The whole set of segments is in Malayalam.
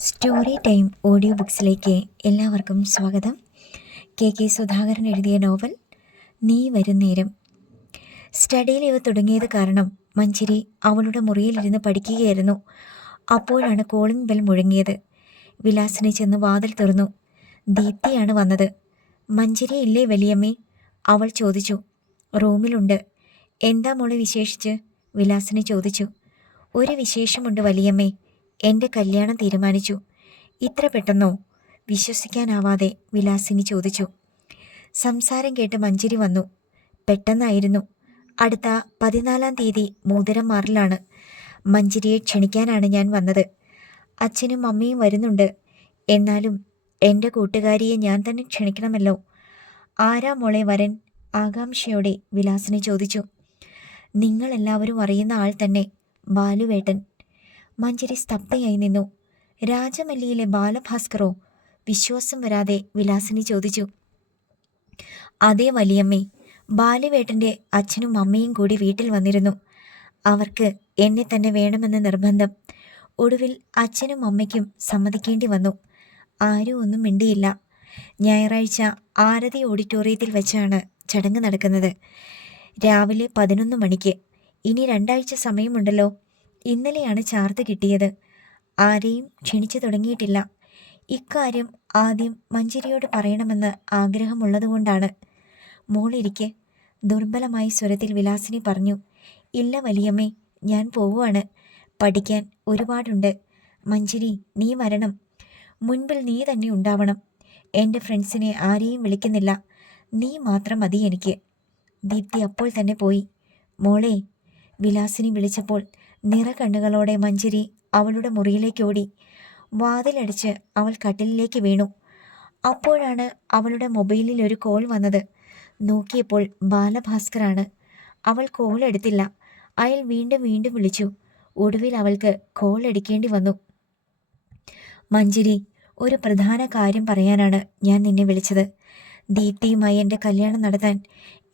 സ്റ്റോറി ടൈം ഓഡിയോ ബുക്സിലേക്ക് എല്ലാവർക്കും സ്വാഗതം. കെ കെ സുധാകരൻ എഴുതിയ നോവൽ നീ വരുന്നേരം സ്റ്റഡിയിൽ ഇവ തുടങ്ങിയത് കാരണം മഞ്ചരി അവളുടെ മുറിയിലിരുന്ന് പഠിക്കുകയായിരുന്നു. അപ്പോഴാണ് കോളിംഗ് ബെൽ മുഴങ്ങിയത്. വിലാസിനെ ചെന്ന് വാതിൽ തുറന്നു. ദീപ്തിയാണ് വന്നത്. മഞ്ചരി ഇല്ലേ വലിയമ്മേ? അവൾ ചോദിച്ചു. റൂമിലുണ്ട്. എന്താ മോളെ വിശേഷിച്ച്? വിലാസിനെ ചോദിച്ചു. ഒരു വിശേഷമുണ്ട് വലിയമ്മേ. എന്റെ കല്യാണം തീരുമാനിച്ചു. ഇത്ര പെട്ടെന്നോ? വിശ്വസിക്കാനാവാതെ വിലാസിനി ചോദിച്ചു. സംസാരം കേട്ട് മഞ്ചരി വന്നു. പെട്ടെന്നായിരുന്നു. അടുത്ത പതിനാലാം തീയതി മോതിരം മാറിലാണ്. മഞ്ചരിയെ ക്ഷണിക്കാനാണ് ഞാൻ വന്നത്. അച്ഛനും അമ്മയും വരുന്നുണ്ട്. എന്നാലും എന്റെ കൂട്ടുകാരിയെ ഞാൻ തന്നെ ക്ഷണിക്കണമല്ലോ. ആരാ മോളെ വരൻ? ആകാംക്ഷയോടെ വിലാസിനി ചോദിച്ചു. നിങ്ങളെല്ലാവരും അറിയുന്ന ആൾ തന്നെ ബാലുവേട്ടൻ. മഞ്ചരി സ്തബ്ധയായി നിന്നു. രാജമല്ലിയിലെ ബാലഭാസ്കറോ വിശ്വാസം വരാതെ വിലാസിനി ചോദിച്ചു. അതേ വലിയമ്മേ ബാലുവേട്ടന്റെ അച്ഛനും അമ്മയും കൂടി വീട്ടിൽ വന്നിരുന്നു. അവർക്ക് എന്നെ തന്നെ വേണമെന്ന നിർബന്ധം. ഒടുവിൽ അച്ഛനും അമ്മയ്ക്കും സമ്മതിക്കേണ്ടി വന്നു. ആരും ഒന്നും മിണ്ടിയില്ല. ഞായറാഴ്ച ആരതി ഓഡിറ്റോറിയത്തിൽ വെച്ചാണ് ചടങ്ങ് നടക്കുന്നത്. രാവിലെ പതിനൊന്ന് മണിക്ക്. ഇനി രണ്ടാഴ്ച സമയമുണ്ടല്ലോ. ഇന്നലെയാണ് ചാർത്ത് കിട്ടിയത്. ആരെയും ക്ഷണിച്ചു തുടങ്ങിയിട്ടില്ല. ഇക്കാര്യം ആദ്യം മഞ്ജരിയോട് പറയണമെന്ന് ആഗ്രഹമുള്ളതുകൊണ്ടാണ്. മോളിരിക്കെ ദുർബലമായി സ്വരത്തിൽ വിലാസിനി പറഞ്ഞു ഇല്ല വലിയമ്മേ ഞാൻ പോവുകയാണ്. പഠിക്കാൻ ഒരുപാടുണ്ട്. മഞ്ജരി നീ വരണം. മുൻപിൽ നീ തന്നെ ഉണ്ടാവണം. എന്റെ ഫ്രണ്ട്സിനെ ആരെയും വിളിക്കുന്നില്ല. നീ മാത്രം മതി എനിക്ക്. ദീപ്തി അപ്പോൾ തന്നെ പോയി. മോളെ വിലാസിനി വിളിച്ചപ്പോൾ നിറകണ്ണുകളോടെ മഞ്ചരി അവളുടെ മുറിയിലേക്ക് ഓടി. വാതിലടിച്ച് അവൾ കട്ടിലിലേക്ക് വീണു. അപ്പോഴാണ് അവളുടെ മൊബൈലിൽ ഒരു കോൾ വന്നത്. നോക്കിയപ്പോൾ ബാലഭാസ്കറാണ്. അവൾ കോൾ എടുത്തില്ല. അയാൾ വീണ്ടും വീണ്ടും വിളിച്ചു. ഒടുവിൽ അവൾക്ക് കോൾ എടുക്കേണ്ടി വന്നു. മഞ്ജരി ഒരു പ്രധാന കാര്യം പറയാനാണ് ഞാൻ നിന്നെ വിളിച്ചത്. ദീപ്തിയുമായി എന്റെ കല്യാണം നടത്താൻ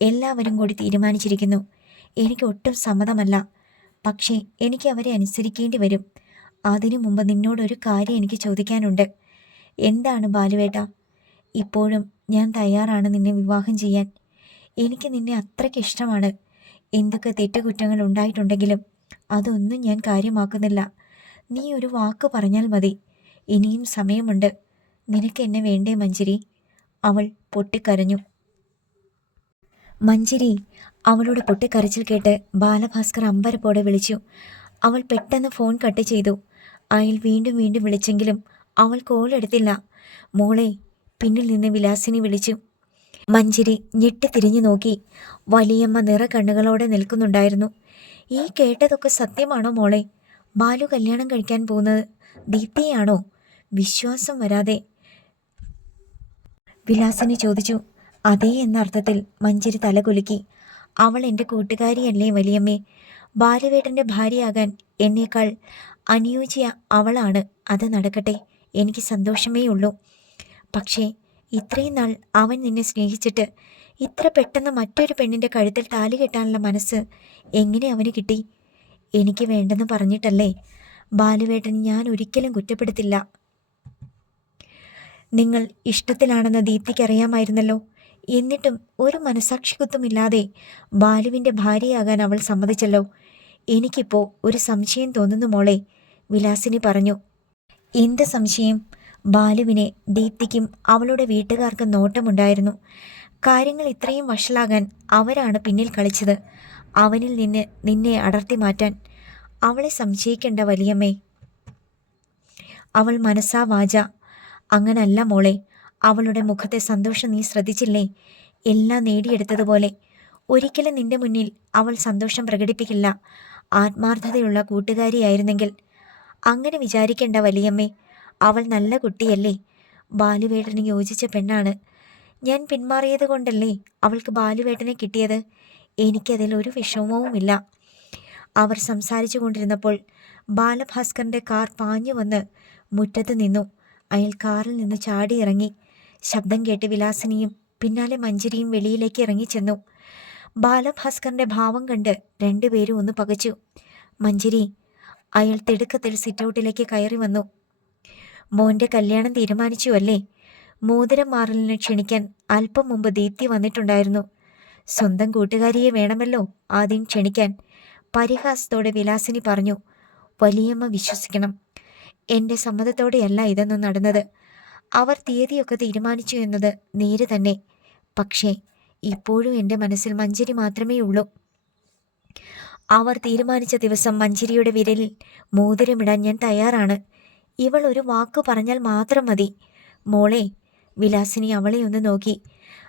എല്ലാവരും കൂടി തീരുമാനിച്ചിരിക്കുന്നു. എനിക്ക് ഒട്ടും സമ്മതമല്ല. പക്ഷേ എനിക്ക് അവരെ അനുസരിക്കേണ്ടി വരും. അതിനു മുമ്പ് നിന്നോടൊരു കാര്യം എനിക്ക് ചോദിക്കാനുണ്ട്. എന്താണ് ബാലുവേട്ട? ഇപ്പോഴും ഞാൻ തയ്യാറാണ് നിന്നെ വിവാഹം ചെയ്യാൻ. എനിക്ക് നിന്നെ അത്രയ്ക്ക് ഇഷ്ടമാണ്. എന്തൊക്കെ തെറ്റുകുറ്റങ്ങൾ ഉണ്ടായിട്ടുണ്ടെങ്കിലും അതൊന്നും ഞാൻ കാര്യമാക്കുന്നില്ല. നീ ഒരു വാക്ക് പറഞ്ഞാൽ മതി. ഇനിയും സമയമുണ്ട്. നിനക്ക് എന്നെ വേണ്ടേ മഞ്ജരി? അവൾ പൊട്ടിക്കരഞ്ഞു. മഞ്ചരി അവളുടെ പൊട്ടിക്കരച്ചിൽ കേട്ട് ബാലഭാസ്കർ അമ്പരപ്പോടെ വിളിച്ചു. അവൾ പെട്ടെന്ന് ഫോൺ കട്ട് ചെയ്തു. അയാൾ വീണ്ടും വീണ്ടും വിളിച്ചെങ്കിലും അവൾ കോൾ എടുത്തില്ല. മോളെ പിന്നിൽ നിന്ന് വിലാസിനി വിളിച്ചു. മഞ്ചരി ഞെട്ടി തിരിഞ്ഞു നോക്കി. വലിയമ്മ നിറ കണ്ണുകളോടെ നിൽക്കുന്നുണ്ടായിരുന്നു. ഈ കേട്ടതൊക്കെ സത്യമാണോ മോളെ? ബാലു കല്യാണം കഴിക്കാൻ പോകുന്നത് ദീപ്തിയാണോ? വിശ്വാസം വരാതെ. വിലാസിനി ചോദിച്ചു. അതേ എന്ന അർത്ഥത്തിൽ മഞ്ചരി തലകുലുക്കി. അവൾ എന്റെ കൂട്ടുകാരിയല്ലേ വലിയമ്മേ? ബാലവേട്ടന്റെ ഭാര്യയാകാൻ എന്നേക്കാൾ അനുയോജ്യ അവളാണ്. അത് നടക്കട്ടെ. എനിക്ക് സന്തോഷമേ ഉള്ളൂ. പക്ഷേ ഇത്രയും നാൾ അവൻ നിന്നെ സ്നേഹിച്ചിട്ട് ഇത്ര പെട്ടെന്ന് മറ്റൊരു പെണ്ണിന്റെ കഴുത്തിൽ താലി കെട്ടാനുള്ള മനസ്സ് എങ്ങനെ അവന് കിട്ടി? എനിക്ക് വേണ്ടെന്ന് പറഞ്ഞിട്ടല്ലേ? ബാലുവേട്ടൻ ഞാൻ ഒരിക്കലും കുറ്റപ്പെടുത്തില്ല. നിങ്ങൾ ഇഷ്ടത്തിലാണെന്ന് ദീപ്തിക്കറിയാമായിരുന്നല്ലോ എന്നിട്ടും ഒരു മനസാക്ഷിക്കുത്തുമില്ലാതെ ബാലുവിന്റെ ഭാര്യയാകാൻ അവൾ സമ്മതിച്ചല്ലോ. എനിക്കിപ്പോൾ ഒരു സംശയം തോന്നുന്നു മോളെ വിലാസിനി പറഞ്ഞു. എന്ത് സംശയം? ബാലുവിനെ ദീപ്തിക്കും അവളുടെ വീട്ടുകാർക്കും നോട്ടമുണ്ടായിരുന്നു. കാര്യങ്ങൾ ഇത്രയും വഷളാകാൻ അവരാണ് പിന്നിൽ കളിച്ചത്. അവനിൽ നിന്ന് നിന്നെ അടർത്തി മാറ്റാൻ അവളെ സംശയിക്കേണ്ട വലിയമ്മേ. അവൾ മനസ്സാ വാച. അങ്ങനല്ല മോളെ അവളുടെ മുഖത്തെ സന്തോഷം നീ ശ്രദ്ധിച്ചില്ലേ? എല്ലാം നേടിയെടുത്തതുപോലെ. ഒരിക്കലും നിന്റെ മുന്നിൽ അവൾ സന്തോഷം പ്രകടിപ്പിക്കില്ല. ആത്മാർത്ഥതയുള്ള കൂട്ടുകാരിയായിരുന്നെങ്കിൽ. അങ്ങനെ വിചാരിക്കേണ്ട വലിയമ്മേ അവൾ നല്ല കുട്ടിയല്ലേ? ബാലുവേട്ടന് യോജിച്ച പെണ്ണാണ്. ഞാൻ പിന്മാറിയത് കൊണ്ടല്ലേ അവൾക്ക് ബാലുവേട്ടനെ കിട്ടിയത്? എനിക്കതിൽ ഒരു വിഷമവുമില്ല. അവർ സംസാരിച്ചു കൊണ്ടിരുന്നപ്പോൾ ബാലഭാസ്കറിന്റെ കാർ പാഞ്ഞു വന്ന് മുറ്റത്ത് നിന്നു. അയാൾ കാറിൽ നിന്ന് ചാടി ഇറങ്ങി ശബ്ദം കേട്ട് വിലാസിനിയും പിന്നാലെ മഞ്ജരിയും വെളിയിലേക്ക് ഇറങ്ങിച്ചെന്നു. ബാലഭാസ്കറിന്റെ ഭാവം കണ്ട് രണ്ടുപേരും ഒന്ന് പകച്ചു. മഞ്ജരി അയാൾ തിടുക്കത്തിൽ സിറ്റൗട്ടിലേക്ക് കയറി വന്നു. മോന്റെ കല്യാണം തീരുമാനിച്ചു അല്ലേ? മോതിരം മാറലിന് ക്ഷണിക്കാൻ അല്പം മുമ്പ് ദീപ്തി വന്നിട്ടുണ്ടായിരുന്നു. സ്വന്തം കൂട്ടുകാരിയെ വേണമല്ലോ ആദ്യം ക്ഷണിക്കാൻ. പരിഹാസത്തോടെ വിലാസിനി പറഞ്ഞു വലിയമ്മ വിശ്വസിക്കണം. എന്റെ സമ്മതത്തോടെയല്ല ഇതൊന്നും നടന്നത്. അവർ തീയതിയൊക്കെ തീരുമാനിച്ചു എന്നത് നേര് തന്നെ. പക്ഷേ ഇപ്പോഴും എന്റെ മനസ്സിൽ മഞ്ചരി മാത്രമേ ഉള്ളൂ. അവർ തീരുമാനിച്ച ദിവസം മഞ്ചരിയുടെ വിരലിൽ മോതിരമിടാൻ ഞാൻ തയ്യാറാണ്. ഇവൾ ഒരു വാക്ക് പറഞ്ഞാൽ മാത്രം മതി. മോളെ വിലാസിനി അവളെ ഒന്ന് നോക്കി.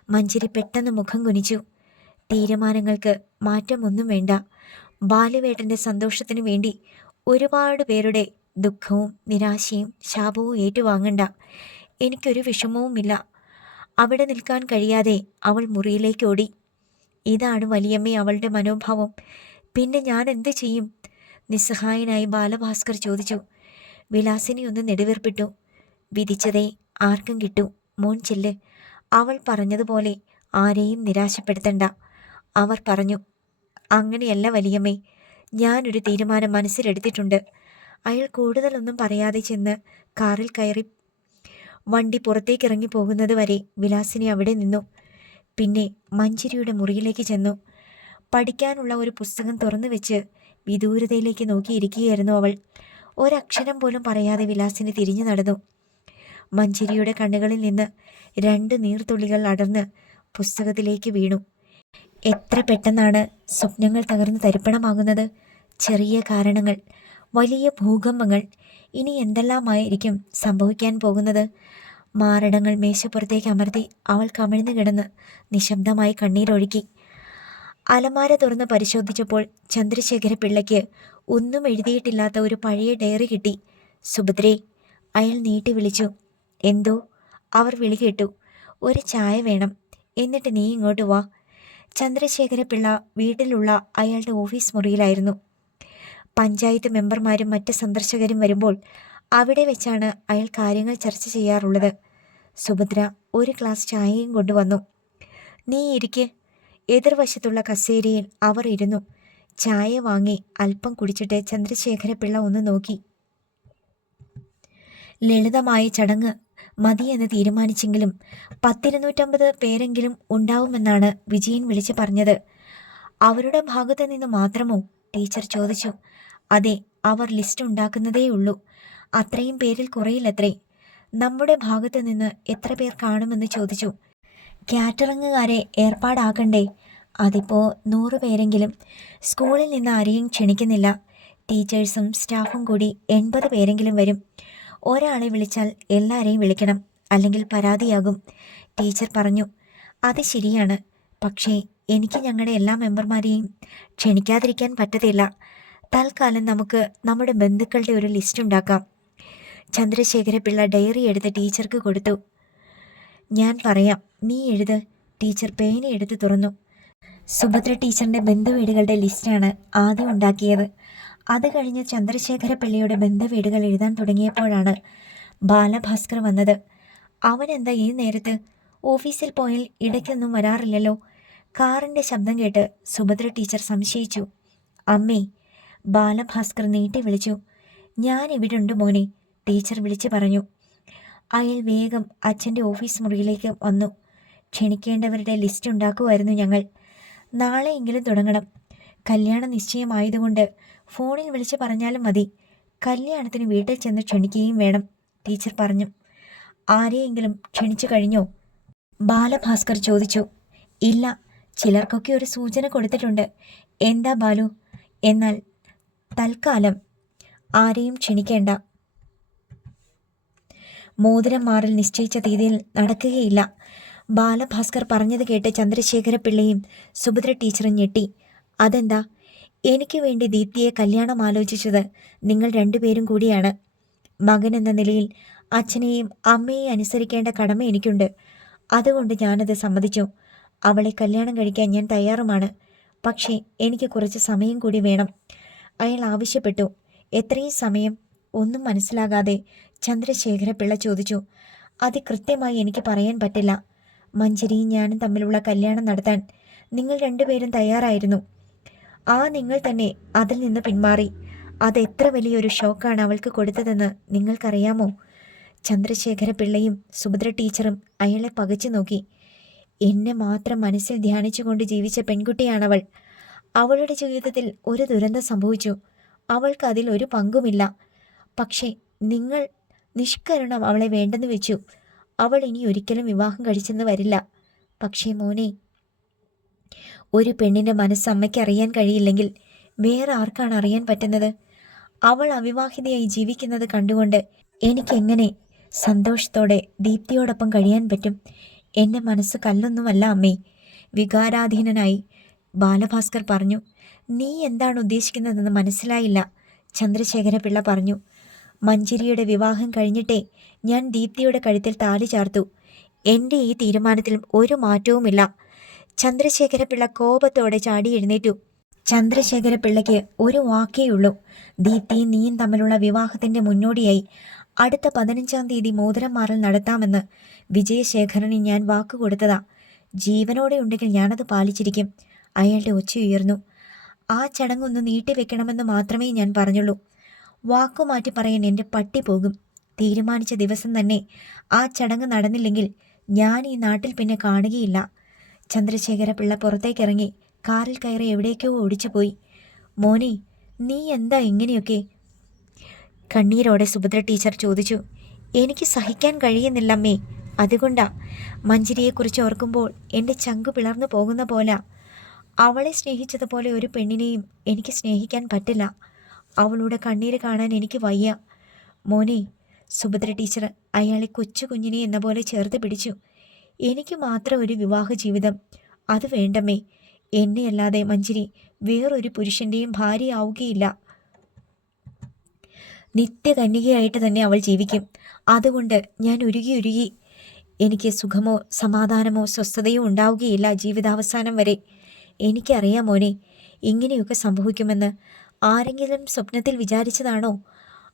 മഞ്ചരി പെട്ടെന്ന് മുഖം കുനിച്ചു. തീരുമാനങ്ങൾക്ക് മാറ്റമൊന്നും വേണ്ട. ബാലുവേട്ടന്റെ സന്തോഷത്തിനു വേണ്ടി ഒരുപാട് പേരുടെ ദുഃഖവും നിരാശയും ശാപവും ഏറ്റുവാങ്ങണ്ട. എനിക്കൊരു വിഷമവുമില്ല. അവിടെ നിൽക്കാൻ കഴിയാതെ അവൾ മുറിയിലേക്ക് ഓടി ഇതാണ് വലിയമ്മ അവളുടെ മനോഭാവം. പിന്നെ ഞാൻ എന്ത് ചെയ്യും? നിസ്സഹായനായി ബാലഭാസ്കർ ചോദിച്ചു. വിലാസിനി ഒന്ന് നെടുവീർപ്പിട്ടു. വിധിച്ചതേ ആർക്കും കിട്ടു. മോൻ ചെല്ല്. അവൾ പറഞ്ഞതുപോലെ ആരെയും നിരാശപ്പെടുത്തണ്ട. അവർ പറഞ്ഞു അങ്ങനെയല്ല വലിയമ്മേ ഞാനൊരു തീരുമാനം മനസ്സിലെടുത്തിട്ടുണ്ട്. അയാൾ കൂടുതലൊന്നും പറയാതെ ചെന്ന് കാറിൽ കയറി വണ്ടി പുറത്തേക്ക് ഇറങ്ങി പോകുന്നത് വരെ വിലാസിനി അവിടെ നിന്നു. പിന്നെ മഞ്ചരിയുടെ മുറിയിലേക്ക് ചെന്നു. പഠിക്കാനുള്ള ഒരു പുസ്തകം തുറന്നു വെച്ച് വിദൂരതയിലേക്ക് നോക്കിയിരിക്കുകയായിരുന്നു അവൾ. ഒരക്ഷരം പോലും പറയാതെ വിലാസിനി തിരിഞ്ഞു നടന്നു. മഞ്ചരിയുടെ കണ്ണുകളിൽ നിന്ന് രണ്ട് നീർത്തുള്ളികൾ അടർന്ന് പുസ്തകത്തിലേക്ക് വീണു. എത്ര പെട്ടെന്നാണ് സ്വപ്നങ്ങൾ തകർന്ന് തരിപ്പണമാകുന്നത്. ചെറിയ കാരണങ്ങൾ വലിയ ഭൂകമ്പങ്ങൾ. ഇനി എന്തെല്ലാമായിരിക്കും സംഭവിക്കാൻ പോകുന്നത്? മാരടങ്ങൾ മേശപ്പുറത്തേക്ക് അമർത്തി അവൾ കമിഴ്ന്നു കിടന്ന് നിശബ്ദമായി കണ്ണീരൊഴുക്കി. അലമാര തുറന്ന് പരിശോധിച്ചപ്പോൾ ചന്ദ്രശേഖര പിള്ളയ്ക്ക് ഒന്നും എഴുതിയിട്ടില്ലാത്ത ഒരു പഴയ ഡയറി കിട്ടി. സുഭദ്രേ അയാൾ നീട്ടി വിളിച്ചു. എന്തോ? അവർ വിളി കേട്ടു. ഒരു ചായ വേണം. എന്നിട്ട് നീ ഇങ്ങോട്ട് വാ. ചന്ദ്രശേഖര പിള്ള വീട്ടിലുള്ള അയാളുടെ ഓഫീസ് മുറിയിലായിരുന്നു. പഞ്ചായത്ത് മെമ്പർമാരും മറ്റ് സന്ദർശകരും വരുമ്പോൾ അവിടെ വെച്ചാണ് അയാൾ കാര്യങ്ങൾ ചർച്ച ചെയ്യാറുള്ളത്. സുഭദ്ര ഒരു ഗ്ലാസ് ചായയും കൊണ്ടുവന്നു. നീ ഇരിക്ക്. എതിർവശത്തുള്ള കസേരയിൽ അവർ ഇരുന്നു. ചായ വാങ്ങി അല്പം കുടിച്ചിട്ട് ചന്ദ്രശേഖര പിള്ള ഒന്ന് നോക്കി. ലളിതമായ ചടങ്ങ്. മതിയെന്ന് തീരുമാനിച്ചെങ്കിലും പത്തിരുന്നൂറ്റമ്പത് പേരെങ്കിലും ഉണ്ടാവുമെന്നാണ് വിജയൻ വിളിച്ചു പറഞ്ഞത്. അവരുടെ ഭാഗത്ത് നിന്ന് മാത്രമോ? ടീച്ചർ ചോദിച്ചു. അതെ അവർ ലിസ്റ്റ് ഉണ്ടാക്കുന്നതേ ഉള്ളൂ അത്രയും പേരിൽ കുറയില്ലത്രേ. നമ്മുടെ ഭാഗത്ത് നിന്ന് എത്ര പേർ കാണുമെന്ന് ചോദിച്ചു. കാറ്ററിങ്ങുകാരെ ഏർപ്പാടാക്കണ്ടേ? അതിപ്പോൾ നൂറ് പേരെങ്കിലും സ്കൂളിൽ നിന്ന് ആരെയും ക്ഷണിക്കുന്നില്ല. ടീച്ചേഴ്സും സ്റ്റാഫും കൂടി എൺപത് പേരെങ്കിലും വരും. ഒരാളെ വിളിച്ചാൽ എല്ലാവരെയും വിളിക്കണം. അല്ലെങ്കിൽ പരാതിയാകും. ടീച്ചർ പറഞ്ഞു അത് ശരിയാണ്. പക്ഷേ എനിക്ക് ഞങ്ങളുടെ എല്ലാ മെമ്പർമാരെയും ക്ഷണിക്കാതിരിക്കാൻ പറ്റത്തില്ല. തൽക്കാലം നമുക്ക് നമ്മുടെ ബന്ധുക്കളുടെ ഒരു ലിസ്റ്റ് ഉണ്ടാക്കാം. ചന്ദ്രശേഖര പിള്ള ഡയറി എടുത്ത് ടീച്ചർക്ക് കൊടുത്തു. ഞാൻ പറയാം നീ എഴുത്. ടീച്ചർ പേന എടുത്ത് തുറന്നു. സുഭദ്ര ടീച്ചറിന്റെ ബന്ധുവീടുകളുടെ ലിസ്റ്റാണ് ആദ്യം ഉണ്ടാക്കിയത്. അത് കഴിഞ്ഞ് ചന്ദ്രശേഖര പിള്ളയുടെ ബന്ധുവീടുകൾ എഴുതാൻ തുടങ്ങിയപ്പോഴാണ് ബാലഭാസ്കർ വന്നത്. അവൻ എന്താ ഈ നേരത്ത്? ഓഫീസിൽ പോയാൽ ഇടയ്ക്കൊന്നും വരാറില്ലല്ലോ. കാറിന്റെ ശബ്ദം കേട്ട് സുഭദ്ര ടീച്ചർ സംശയിച്ചു. അമ്മേ ബാലഭാസ്കർ നീട്ടി വിളിച്ചു. ഞാൻ ഇവിടെ ഉണ്ട് മോനെ. ടീച്ചർ വിളിച്ചു പറഞ്ഞു. അയാൾ വേഗം അച്ഛന്റെ ഓഫീസ് മുറിയിലേക്ക് വന്നു. ക്ഷണിക്കേണ്ടവരുടെ ലിസ്റ്റ് ഉണ്ടാക്കുമായിരുന്നു ഞങ്ങൾ. നാളെയെങ്കിലും തുടങ്ങണം. കല്യാണം നിശ്ചയമായതുകൊണ്ട് ഫോണിൽ വിളിച്ച് പറഞ്ഞാലും മതി. കല്യാണത്തിന് വീട്ടിൽ ചെന്ന് ക്ഷണിക്കുകയും വേണം ടീച്ചർ പറഞ്ഞു. ആരെയെങ്കിലും ക്ഷണിച്ചു കഴിഞ്ഞോ? ബാലഭാസ്കർ ചോദിച്ചു. ഇല്ല ചിലർക്കൊക്കെ ഒരു സൂചന കൊടുത്തിട്ടുണ്ട്. എന്താ ബാലു? എന്നാൽ തൽക്കാലം ആരെയും ക്ഷണിക്കേണ്ട. മോതിരം മാറൽ നിശ്ചയിച്ച തീയതിയിൽ നടക്കുകയില്ല. ബാലഭാസ്കർ പറഞ്ഞത് കേട്ട് ചന്ദ്രശേഖര പിള്ളയും സുഭദ്ര ടീച്ചറും ഞെട്ടി. അതെന്താ? എനിക്ക് വേണ്ടി ദീപ്തിയെ കല്യാണം ആലോചിച്ചത് നിങ്ങൾ രണ്ടുപേരും കൂടിയാണ്. മകൻ എന്ന നിലയിൽ അച്ഛനെയും അമ്മയെയും അനുസരിക്കേണ്ട കടമ എനിക്കുണ്ട്. അതുകൊണ്ട് ഞാനത് സമ്മതിച്ചു. അവളെ കല്യാണം കഴിക്കാൻ ഞാൻ തയ്യാറുമാണ്. പക്ഷേ എനിക്ക് കുറച്ച് സമയം കൂടി വേണം. അയാൾ ആവശ്യപ്പെട്ടു. എത്രയും സമയം ഒന്നും മനസ്സിലാകാതെ ചന്ദ്രശേഖര പിള്ള ചോദിച്ചു അത് കൃത്യമായി എനിക്ക് പറയാൻ പറ്റില്ല. മഞ്ചരിയും ഞാനും തമ്മിലുള്ള കല്യാണം നടത്താൻ നിങ്ങൾ രണ്ടുപേരും തയ്യാറായിരുന്നു. ആ നിങ്ങൾ തന്നെ അതിൽ നിന്ന് പിന്മാറി. അത് എത്ര വലിയൊരു ഷോക്കാണ് അവൾക്ക് കൊടുത്തതെന്ന് നിങ്ങൾക്കറിയാമോ? ചന്ദ്രശേഖര പിള്ളയും സുഭദ്ര ടീച്ചറും അയാളെ പകച്ചു നോക്കി. എന്നെ മാത്രം മനസ്സിൽ ധ്യാനിച്ചുകൊണ്ട് ജീവിച്ച പെൺകുട്ടിയാണവൾ. അവളുടെ ജീവിതത്തിൽ ഒരു ദുരന്തം സംഭവിച്ചു. അവൾക്ക് അതിൽ ഒരു പങ്കുമില്ല. പക്ഷേ നിങ്ങൾ നിഷ്കരണം അവളെ വേണ്ടെന്ന് വെച്ചു. അവൾ ഇനി ഒരിക്കലും വിവാഹം കഴിച്ചെന്ന് വരില്ല. പക്ഷേ മോനെ ഒരു പെണ്ണിന്റെ മനസ്സ് അമ്മയ്ക്ക് അറിയാൻ കഴിയില്ലെങ്കിൽ വേറെ ആർക്കാണ് അറിയാൻ പറ്റുന്നത്? അവൾ അവിവാഹിതയായി ജീവിക്കുന്നത് കണ്ടുകൊണ്ട് എനിക്കെങ്ങനെ സന്തോഷത്തോടെ ദീപ്തിയോടൊപ്പം കഴിയാൻ പറ്റും? എന്റെ മനസ്സ് കല്ലൊന്നുമല്ല അമ്മേ. വികാരാധീനനായി ബാലഭാസ്കർ പറഞ്ഞു നീ എന്താണ് ഉദ്ദേശിക്കുന്നതെന്ന് മനസ്സിലായില്ല ചന്ദ്രശേഖര പിള്ള പറഞ്ഞു. മഞ്ജരിയുടെ വിവാഹം കഴിഞ്ഞിട്ടേ ഞാൻ ദീപ്തിയുടെ കഴുത്തിൽ താലി ചാർത്തു. എന്റെ ഈ തീരുമാനത്തിൽ ഒരു മാറ്റവുമില്ല. ചന്ദ്രശേഖര പിള്ള കോപത്തോടെ ചാടി എഴുന്നേറ്റു. ചന്ദ്രശേഖര പിള്ളയ്ക്ക് ഒരു വാക്കേയുള്ളൂ ദീപ്തി നീയും തമ്മിലുള്ള വിവാഹത്തിന്റെ മുന്നോടിയായി അടുത്ത പതിനഞ്ചാം തീയതി മോതിരം മാറൽ നടത്താമെന്ന് വിജയശേഖരന് ഞാൻ വാക്ക് കൊടുത്തതാ. ജീവനോടെ ഉണ്ടെങ്കിൽ ഞാനത് പാലിച്ചിരിക്കും. അയാളുടെ ഒച്ച ഉയർന്നു. ആ ചടങ്ങൊന്ന് നീട്ടിവെക്കണമെന്ന് മാത്രമേ ഞാൻ പറഞ്ഞുള്ളൂ. വാക്കുമാറ്റി പറയാൻ എന്റെ പട്ടി പോകും. തീരുമാനിച്ച ദിവസം തന്നെ ആ ചടങ്ങ് നടന്നില്ലെങ്കിൽ ഞാൻ ഈ നാട്ടിൽ പിന്നെ കാണുകയില്ല. ചന്ദ്രശേഖര പിള്ള പുറത്തേക്കിറങ്ങി കാറിൽ കയറി എവിടേക്കോ ഓടിച്ചു പോയി മോനെ നീ എന്താ ഇങ്ങനെയൊക്കെ? കണ്ണീരോടെ സുഭദ്ര ടീച്ചർ ചോദിച്ചു എനിക്ക് സഹിക്കാൻ കഴിയുന്നില്ലമ്മേ. അതുകൊണ്ടാ. മഞ്ജരിയെക്കുറിച്ച് ഓർക്കുമ്പോൾ എന്റെ ചങ്കു പിളർന്നു പോകുന്ന പോലെ. അവളെ സ്നേഹിച്ചതുപോലെ ഒരു പെണ്ണിനെയും എനിക്ക് സ്നേഹിക്കാൻ പറ്റില്ല. അവളുടെ കണ്ണീര് കാണാൻ എനിക്ക് വയ്യ. മോനെ സുഭദ്ര ടീച്ചർ അയാളെ കൊച്ചു കുഞ്ഞിനെ എന്ന പോലെ ചേർത്ത് പിടിച്ചു. എനിക്ക് മാത്രം ഒരു വിവാഹ ജീവിതം. അത് വേണ്ടമേ എന്നെയല്ലാതെ മഞ്ജിരി വേറൊരു പുരുഷന്റെയും ഭാര്യയാവുകയില്ല നിത്യകന്യകയായിട്ട് തന്നെ അവൾ ജീവിക്കും. അതുകൊണ്ട് ഞാൻ ഉരുകി ഉരുകി എനിക്ക് സുഖമോ സമാധാനമോ സ്വസ്ഥതയോ ഉണ്ടാവുകയില്ല ജീവിതാവസാനം വരെ. എനിക്കറിയാം മോനെ ഇങ്ങനെയൊക്കെ സംഭവിക്കുമെന്ന്. ആരെങ്കിലും സ്വപ്നത്തിൽ വിചാരിച്ചതാണോ?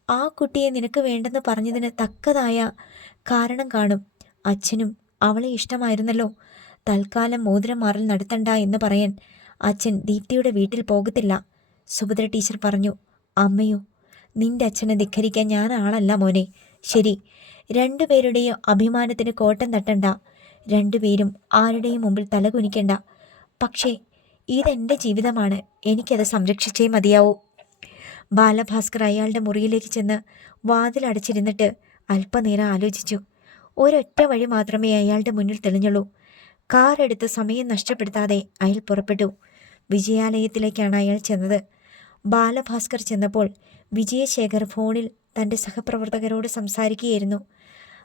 ആ കുട്ടിയെ നിനക്ക് വേണ്ടെന്ന് പറഞ്ഞതിന് തക്കതായ കാരണം കാണും. അച്ഛനും അവളെ ഇഷ്ടമായിരുന്നല്ലോ. തൽക്കാലം മോതിരം മാറൽ നടത്തണ്ട എന്ന് പറയാൻ അച്ഛൻ ദീപ്തിയുടെ വീട്ടിൽ പോകത്തില്ല. സുഭദ്ര ടീച്ചർ പറഞ്ഞു അമ്മയോ നിന്റെ അച്ഛനെ ധിക്കരിക്കാൻ ഞാൻ ആളല്ല മോനെ. ശരി രണ്ടുപേരുടെയും അഭിമാനത്തിന് കോട്ടം തട്ടണ്ട. രണ്ടുപേരും ആരുടെയും മുമ്പിൽ തലകുനിക്കണ്ട. പക്ഷേ ഇതെന്റെ ജീവിതമാണ്. എനിക്കത് സംരക്ഷിച്ചേ മതിയാവൂ. ബാലഭാസ്കർ അയാളുടെ മുറിയിലേക്ക് ചെന്ന് വാതിലടച്ചിരുന്നിട്ട് അല്പനേരം ആലോചിച്ചു. ഒരൊറ്റ വഴി മാത്രമേ അയാളുടെ മുന്നിൽ തെളിഞ്ഞുള്ളൂ. കാർ എടുത്ത് സമയം നഷ്ടപ്പെടുത്താതെ അയാൾ പുറപ്പെട്ടു. വിജയാലയത്തിലേക്കാണ് അയാൾ ചെന്നത്. ബാലഭാസ്കർ ചെന്നപ്പോൾ വിജയശേഖർ ഫോണിൽ തന്റെ സഹപ്രവർത്തകരോട് സംസാരിക്കുകയായിരുന്നു.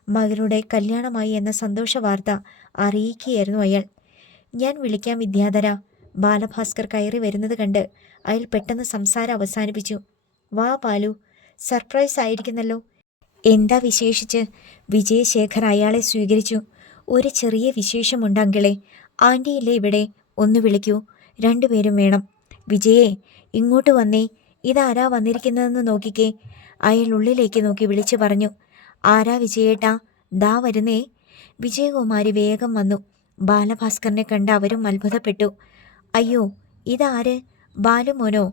മകളുടെ കല്യാണമായി എന്ന സന്തോഷ വാർത്ത അറിയിക്കുകയായിരുന്നു അയാൾ. ഞാൻ വിളിക്കാം വിദ്യാധര. ബാലഭാസ്കർ കയറി വരുന്നത് കണ്ട് അയാൾ പെട്ടെന്ന് സംസാരം അവസാനിപ്പിച്ചു. വാ പാലു സർപ്രൈസ് ആയിരിക്കുന്നല്ലോ. എന്താ വിശേഷിച്ച്? വിജയശേഖർ അയാളെ സ്വീകരിച്ചു. ഒരു ചെറിയ വിശേഷമുണ്ട് അങ്കിളെ. ആന്റിയില്ലേ ഇവിടെ? ഒന്ന് വിളിക്കൂ. രണ്ടുപേരും വേണം. വിജയേ ഇങ്ങോട്ട് വന്നേ. ഇതാരാ വന്നിരിക്കുന്നതെന്ന് നോക്കിക്കേ. അയാൾ ഉള്ളിലേക്ക് നോക്കി വിളിച്ചു പറഞ്ഞു. ആരാ വിജയേട്ടാ? ദാ വരുന്നേ. വിജയകുമാരി വേഗം വന്നു. ബാലഭാസ്കറിനെ കണ്ട് അവരും അത്ഭുതപ്പെട്ടു. അയ്യോ ഇതാര്? ബാലുമോനോ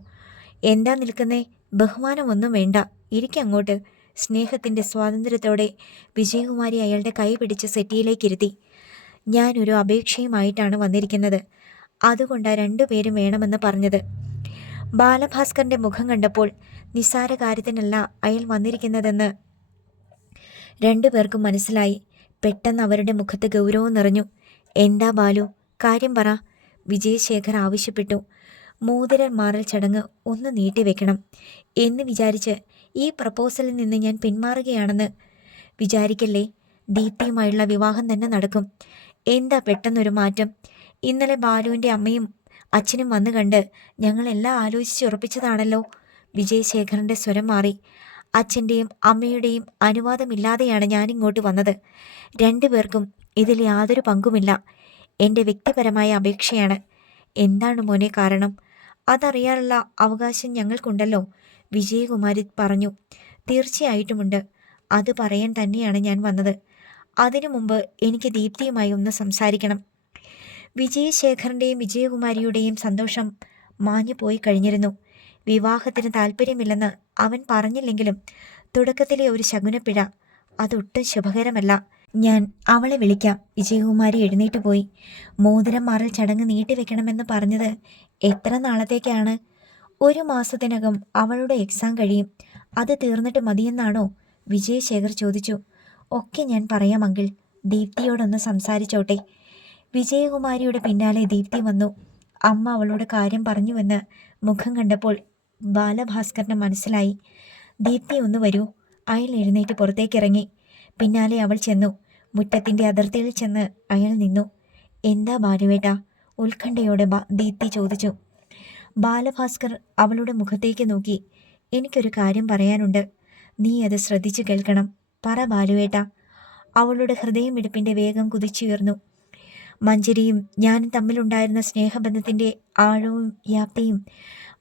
എന്താ നിൽക്കുന്നേ? ബഹുമാനമൊന്നും വേണ്ട. ഇരിക്കങ്ങോട്ട് സ്നേഹത്തിന്റെ സ്വാതന്ത്ര്യത്തോടെ വിജയകുമാരി അയാളുടെ കൈ പിടിച്ച് സെറ്റിയിലേക്കിരുത്തി. ഞാനൊരു അപേക്ഷയുമായിട്ടാണ് വന്നിരിക്കുന്നത്. അതുകൊണ്ടാണ് രണ്ടുപേരും വേണമെന്ന് പറഞ്ഞത്. ബാലഭാസ്കറിന്റെ മുഖം കണ്ടപ്പോൾ നിസ്സാര കാര്യത്തിനല്ല അയാൾ വന്നിരിക്കുന്നതെന്ന് രണ്ടുപേർക്കും മനസ്സിലായി. പെട്ടെന്ന് അവരുടെ മുഖത്ത് ഗൗരവം നിറഞ്ഞു. എന്താ ബാലു? കാര്യം പറ. വിജയശേഖർ ആവശ്യപ്പെട്ടു. മോതിര മാറൽ ചടങ്ങ് ഒന്ന് നീട്ടിവെക്കണം എന്ന് വിചാരിച്ച് ഈ പ്രപ്പോസലിൽ നിന്ന് ഞാൻ പിന്മാറുകയാണെന്ന് വിചാരിക്കല്ലേ? ദീപ്തിയുമായുള്ള വിവാഹം തന്നെ നടക്കും. എന്താ പെട്ടെന്നൊരു മാറ്റം? ഇന്നലെ ബാലുവിന്റെ അമ്മയും അച്ഛനും വന്നു കണ്ട് ഞങ്ങളെല്ലാം ആലോചിച്ച് ഉറപ്പിച്ചതാണല്ലോ. വിജയശേഖരന്റെ സ്വരം മാറി. അച്ഛന്റെയും അമ്മയുടെയും അനുവാദമില്ലാതെയാണ് ഞാനിങ്ങോട്ട് വന്നത്. രണ്ടുപേർക്കും ഇതിൽ യാതൊരു പങ്കുമില്ല. എന്റെ വ്യക്തിപരമായ അപേക്ഷയാണ്. എന്താണ് മോനെ കാരണം? അതറിയാനുള്ള അവകാശം ഞങ്ങൾക്കുണ്ടല്ലോ വിജയകുമാരി പറഞ്ഞു. തീർച്ചയായിട്ടുമുണ്ട്. അത് പറയാൻ തന്നെയാണ് ഞാൻ വന്നത്. അതിനു മുമ്പ് എനിക്ക് ദീപ്തിയുമായി ഒന്ന് സംസാരിക്കണം. വിജയശേഖറിന്റെയും വിജയകുമാരിയുടെയും സന്തോഷം മാഞ്ഞു പോയി കഴിഞ്ഞിരുന്നു. വിവാഹത്തിന് താല്പര്യമില്ലെന്ന് അവൻ പറഞ്ഞില്ലെങ്കിലും തുടക്കത്തിലെ ഒരു ശകുനപ്പിഴ അതൊട്ടും ശുഭകരമല്ല. ഞാൻ അവളെ വിളിക്കാം. വിജയകുമാരി എഴുന്നേറ്റ് പോയി. മോതിരം മാറൽ ചടങ്ങ് നീട്ടിവെക്കണമെന്ന് പറഞ്ഞത് എത്ര നാളത്തേക്കാണ്? ഒരു മാസത്തിനകം അവളുടെ എക്സാം കഴിയും. അത് തീർന്നിട്ട് മതിയെന്നാണോ? വിജയശേഖർ ചോദിച്ചു. ഒക്കെ ഞാൻ പറയാം അങ്കിൾ. ദീപ്തിയോടൊന്ന് സംസാരിച്ചോട്ടെ. വിജയകുമാരിയുടെ പിന്നാലെ ദീപ്തി വന്നു. അമ്മ അവളോട് കാര്യം പറഞ്ഞുവെന്ന് മുഖം കണ്ടപ്പോൾ ബാലഭാസ്കറിന് മനസ്സിലായി. ദീപ്തി ഒന്ന് വരൂ. അയാൾ എഴുന്നേറ്റ് പുറത്തേക്കിറങ്ങി. പിന്നാലെ അവൾ ചെന്നു. മുറ്റത്തിന്റെ അതിർത്തിയിൽ ചെന്ന് അയാൾ നിന്നു. എന്താ ഭാര്യവേട്ട ഉത്കണ്ഠയോടെ ദീപ്തി ചോദിച്ചു. ബാലഭാസ്കർ അവളുടെ മുഖത്തേക്ക് നോക്കി. എനിക്കൊരു കാര്യം പറയാനുണ്ട്. നീ അത് ശ്രദ്ധിച്ചു കേൾക്കണം. പറ ബാലുവേട്ട അവളുടെ ഹൃദയമിടിപ്പിന്റെ വേഗം കുതിച്ചുയർന്നു. മഞ്ജരിയും ഞാനും തമ്മിലുണ്ടായിരുന്ന സ്നേഹബന്ധത്തിന്റെ ആഴവും വ്യാപ്തിയും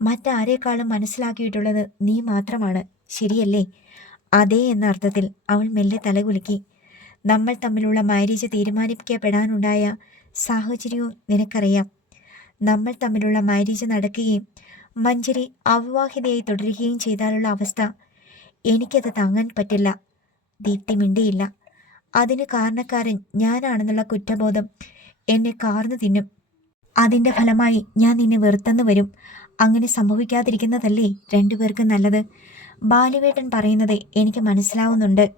മറ്റാരേക്കാളും മനസ്സിലാക്കിയിട്ടുള്ളത് നീ മാത്രമാണ്. ശരിയല്ലേ? അതേ എന്ന അർത്ഥത്തിൽ അവൾ മെല്ലെ തലകുലുക്കി. നമ്മൾ തമ്മിലുള്ള മാര്യേജ് തീരുമാനിക്കപ്പെടാനുണ്ടായ സാഹചര്യവും നിനക്കറിയാം. നമ്മൾ തമ്മിലുള്ള മാര്യേജ് നടക്കുകയും മഞ്ജരി അവിവാഹിതയായി തുടരുകയും ചെയ്താലുള്ള അവസ്ഥ എനിക്കത് താങ്ങാൻ പറ്റില്ല. ദീപ്തി മിണ്ടിയില്ല. അതിന് കാരണക്കാരൻ ഞാനാണെന്നുള്ള കുറ്റബോധം എന്നെ കാർന്നു തിന്നും. അതിന്റെ ഫലമായി ഞാൻ നിന്നെ വെറുത്തെന്ന് വരും. അങ്ങനെ സംഭവിക്കാതിരിക്കുന്നതല്ലേ രണ്ടുപേർക്കും നല്ലത്? ബാലുവേട്ടൻ പറയുന്നത് എനിക്ക് മനസ്സിലാവുന്നുണ്ട്.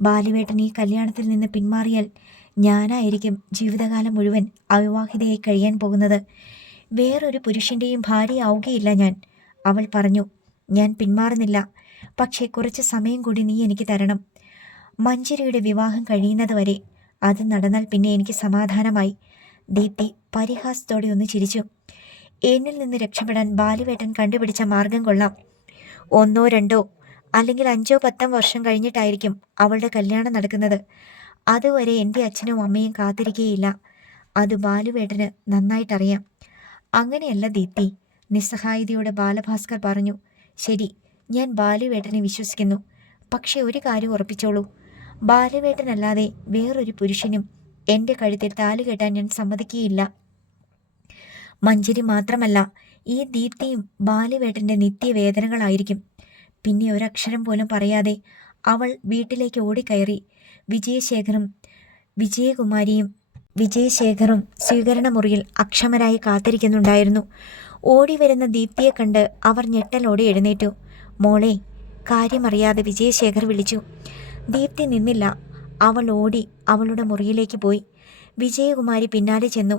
ബാലുവേട്ടൻ ഈ കല്യാണത്തിൽ നിന്ന് പിന്മാറിയാൽ ഞാനായിരിക്കും ജീവിതകാലം മുഴുവൻ അവിവാഹിതയായി കഴിയാൻ പോകുന്നത്. വേറൊരു പുരുഷന്റെയും ഭാര്യയാവുകയില്ല ഞാൻ. അവൾ പറഞ്ഞു ഞാൻ പിന്മാറുന്നില്ല. പക്ഷേ കുറച്ച് സമയം കൂടി നീ എനിക്ക് തരണം. മഞ്ജരിയുടെ വിവാഹം കഴിയുന്നത് വരെ അത് നടന്നാൽ പിന്നെ എനിക്ക് സമാധാനമായി. ദീപ്തി പരിഹാസത്തോടെ ഒന്ന് ചിരിച്ചു. എന്നിൽ നിന്ന് രക്ഷപ്പെടാൻ ബാലുവേട്ടൻ കണ്ടുപിടിച്ച മാർഗം കൊള്ളാം. ഒന്നോ രണ്ടോ അല്ലെങ്കിൽ അഞ്ചോ പത്തോ വർഷം കഴിഞ്ഞിട്ടായിരിക്കും അവളുടെ കല്യാണം നടക്കുന്നത്. അതുവരെ എന്റെ അച്ഛനും അമ്മയും കാത്തിരിക്കുകയില്ല അത് ബാലുവേട്ടന് നന്നായിട്ടറിയാം. അങ്ങനെയല്ല ദീപ്തി. നിസ്സഹായതയോടെ ബാലഭാസ്കർ പറഞ്ഞു ശരി ഞാൻ ബാലുവേട്ടനെ വിശ്വസിക്കുന്നു. പക്ഷേ ഒരു കാര്യം ഉറപ്പിച്ചോളൂ. ബാലുവേട്ടനല്ലാതെ വേറൊരു പുരുഷനും എന്റെ കഴുത്തിൽ താലു കെട്ടാൻ ഞാൻ സമ്മതിക്കുകയില്ല മഞ്ജരി മാത്രമല്ല ഈ ദീപ്തിയും ബാലുവേട്ടന്റെ നിത്യവേദനകളായിരിക്കും. പിന്നെ ഒരക്ഷരം പോലും പറയാതെ അവൾ വീട്ടിലേക്ക് ഓടിക്കയറി. വിജയശേഖറും വിജയകുമാരിയും വിജയശേഖറും സ്വീകരണമുറിയിൽ അക്ഷമരായി കാത്തിരിക്കുന്നുണ്ടായിരുന്നു. ഓടി വരുന്ന ദീപ്തിയെ കണ്ട് അവർ ഞെട്ടലോടെ എഴുന്നേറ്റു. മോളെ കാര്യമറിയാതെ വിജയശേഖർ വിളിച്ചു. ദീപ്തി നിന്നില്ല. അവൾ ഓടി അവളുടെ മുറിയിലേക്ക് പോയി. വിജയകുമാരി പിന്നാലെ ചെന്നു.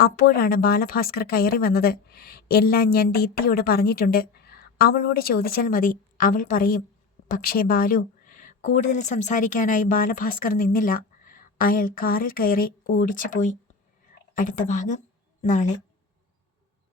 അപ്പോഴാണ് ബാലഭാസ്കർ കയറി വന്നത്. എല്ലാം ഞാൻ ദീപ്തിയോട് പറഞ്ഞിട്ടുണ്ട്. അവളോട് ചോദിച്ചാൽ മതി. അവൾ പറയും പക്ഷേ ബാലു കൂടുതൽ സംസാരിക്കാനായി ബാലഭാസ്കർ നിന്നില്ല. അയാൾ കാറിൽ കയറി ഓടിച്ചു പോയി അടുത്ത ഭാഗം നാളെ.